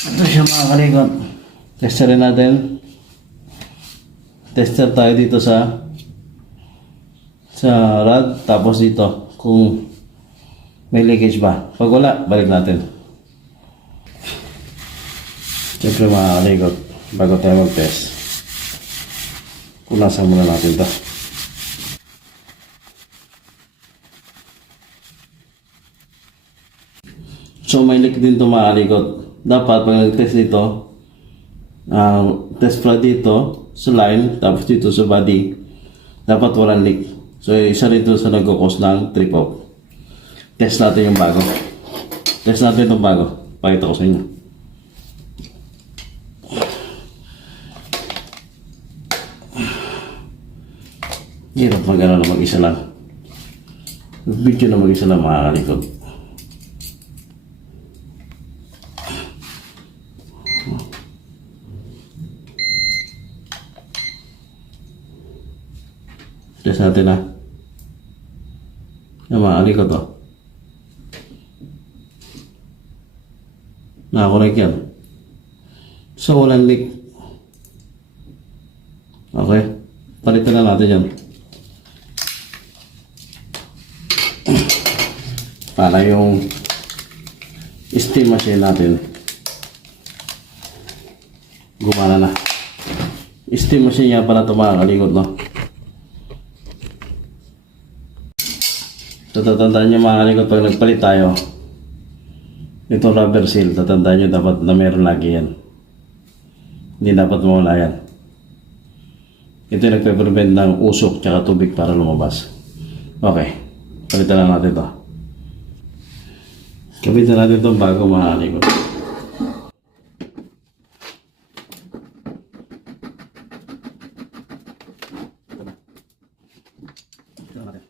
Ito siya mga kalikot. Tester rin natin. Tester tayo dito sa rod. Tapos dito kung may leakage ba. Pag wala, balik natin. Siyempre mga kalikot, bago tayo mag-test, punasan muna natin ito. So may leak din ito mga kalikot. Dapat pag nag-test dito, test plug dito sa line, tapos dito sa body, dapat walang leak. So isa rito sa nag-cause ng trip off. Test natin yung bago. Test natin itong bago. Pakita ko sa inyo. Hirap mag-ano na mag-isa lang. Video na mag-isa lang mga kalikot. Test natin na. Yung mga kalikot to. Nakakonect yan. So walang leak. Okay. Palitan na natin yan. Para yung steam machine natin gumana na. Steam machine yan pala ito mga kalikot, no? So tatandaan nyo mga kalikot, pag nagpalit tayo itong rubber seal, tatandaan nyo dapat na meron lagi yan. Hindi dapat mawala yan. Ito yung nagpe-prevent ng usok tsaka tubig para lumabas. Okay, palitan lang natin ito. Kapitan natin itong bago mga kalikot. Ito natin.